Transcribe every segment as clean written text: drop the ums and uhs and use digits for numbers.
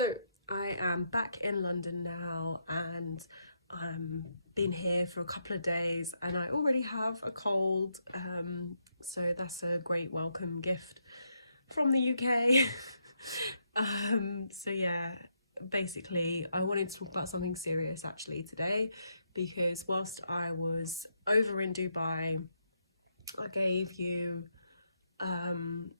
So I am back in London now, and been here for a couple of days, and I already have a cold, so that's a great welcome gift from the UK. So yeah, basically I wanted to talk about something serious actually today, because whilst I was over in Dubai, I gave you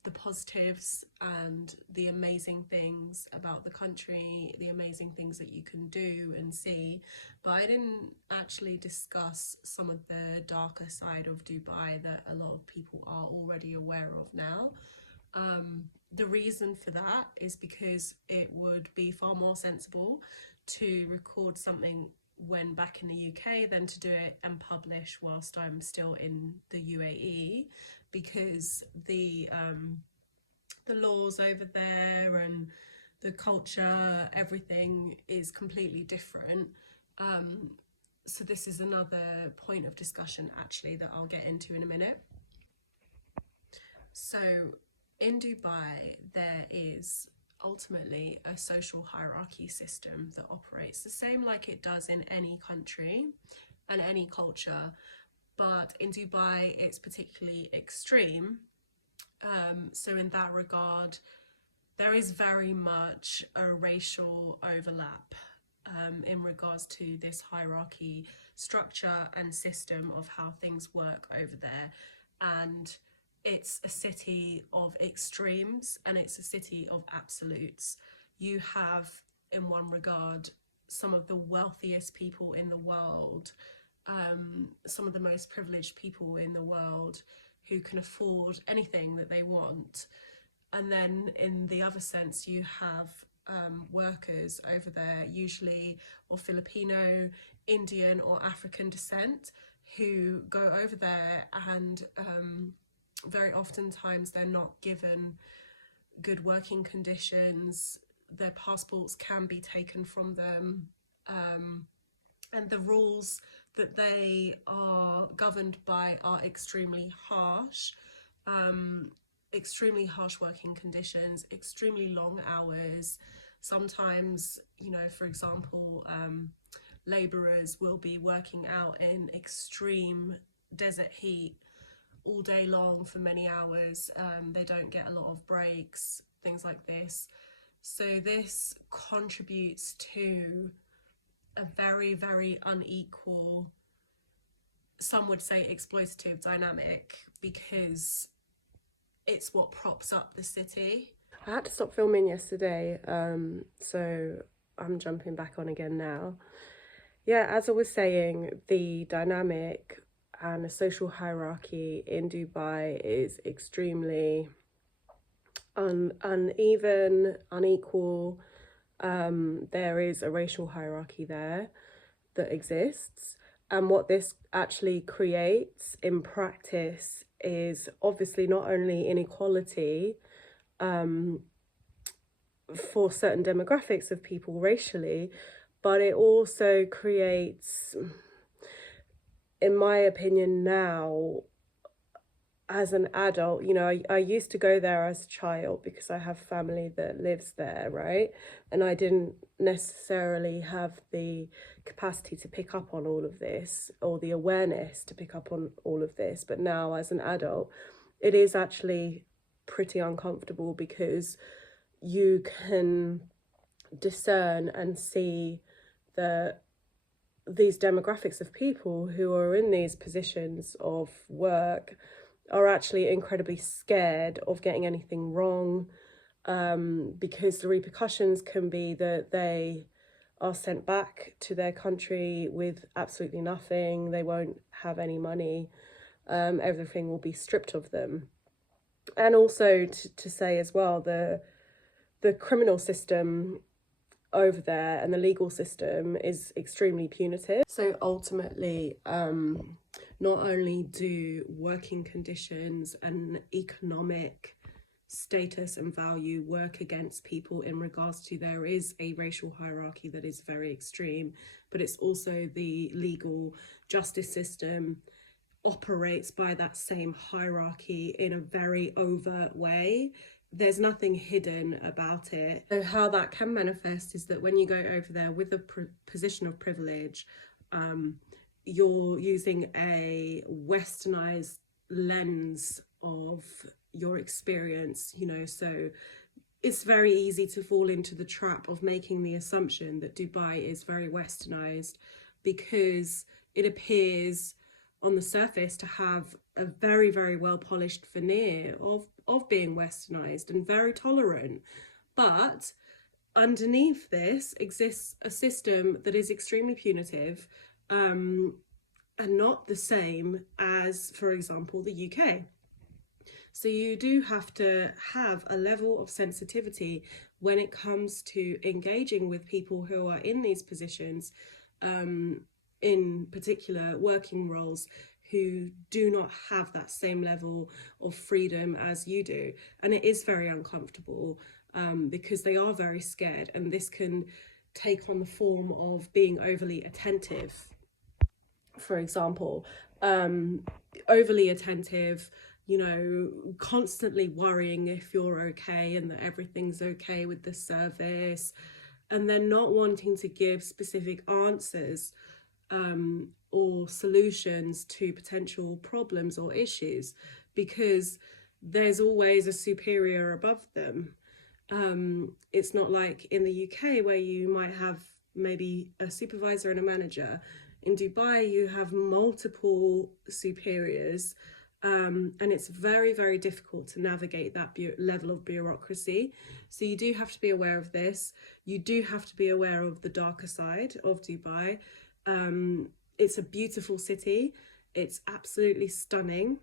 the positives and the amazing things about the country, the amazing things that you can do and see, but I didn't actually discuss some of the darker side of Dubai that a lot of people are already aware of now. The reason for that is because it would be far more sensible to record something when back in the UK than to do it and publish whilst I'm still in the UAE, because the laws over there and the culture, everything is completely different. So this is another point of discussion actually that I'll get into in a minute. So in Dubai, there is ultimately a social hierarchy system that operates the same like it does in any country and any culture, but in Dubai it's particularly extreme. So in that regard, there is very much a racial overlap in regards to this hierarchy structure and system of how things work over there. And it's a city of extremes and it's a city of absolutes. You have, in one regard, some of the wealthiest people in the world, some of the most privileged people in the world who can afford anything that they want. And then in the other sense, you have workers over there, usually of Filipino, Indian or African descent, who go over there and very oftentimes they're not given good working conditions. Their passports can be taken from them, and the rules that they are governed by are extremely harsh. Extremely harsh working conditions, extremely long hours. Sometimes, you know, for example, labourers will be working out in extreme desert heat all day long for many hours. They don't get a lot of breaks, things like this. So this contributes to a very, very unequal, some would say exploitative dynamic, because it's what props up the city. I had to stop filming yesterday, so I'm jumping back on again now. Yeah, as I was saying, the dynamic and the social hierarchy in Dubai is extremely uneven, unequal. There is a racial hierarchy there that exists. And what this actually creates in practice is obviously not only inequality for certain demographics of people racially, but it also creates, in my opinion now, as an adult, you know, I used to go there as a child because I have family that lives there, right? And I didn't necessarily have the capacity to pick up on all of this or the awareness to pick up on all of this. But now as an adult, it is actually pretty uncomfortable because you can discern and see that these demographics of people who are in these positions of work are actually incredibly scared of getting anything wrong, because the repercussions can be that they are sent back to their country with absolutely nothing. They won't have any money. Everything will be stripped of them. And also to say as well, the criminal system over there and the legal system is extremely punitive. So ultimately, not only do working conditions and economic status and value work against people in regards to there is a racial hierarchy that is very extreme, but it's also the legal justice system operates by that same hierarchy in a very overt way. there's nothing hidden about it. So how that can manifest is that when you go over there with a position of privilege, you're using a westernized lens of your experience, you know, so it's very easy to fall into the trap of making the assumption that Dubai is very westernized because it appears on the surface to have a very, very well polished veneer of being westernized and very tolerant. But underneath this exists a system that is extremely punitive, and not the same as, for example, the UK. So you do have to have a level of sensitivity when it comes to engaging with people who are in these positions, in particular working roles, who do not have that same level of freedom as you do. And it is very uncomfortable, because they are very scared, and this can take on the form of being overly attentive. For example, overly attentive, you know, constantly worrying if you're okay and that everything's okay with the service, and then not wanting to give specific answers, or solutions to potential problems or issues, because there's always a superior above them. It's not like in the UK where you might have maybe a supervisor and a manager. In Dubai, you have multiple superiors, and it's very, very difficult to navigate that level of bureaucracy. So you do have to be aware of this. You do have to be aware of the darker side of Dubai. It's a beautiful city. It's absolutely stunning.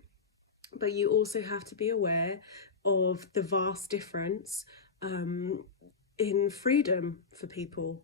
But you also have to be aware of the vast difference, in freedom for people.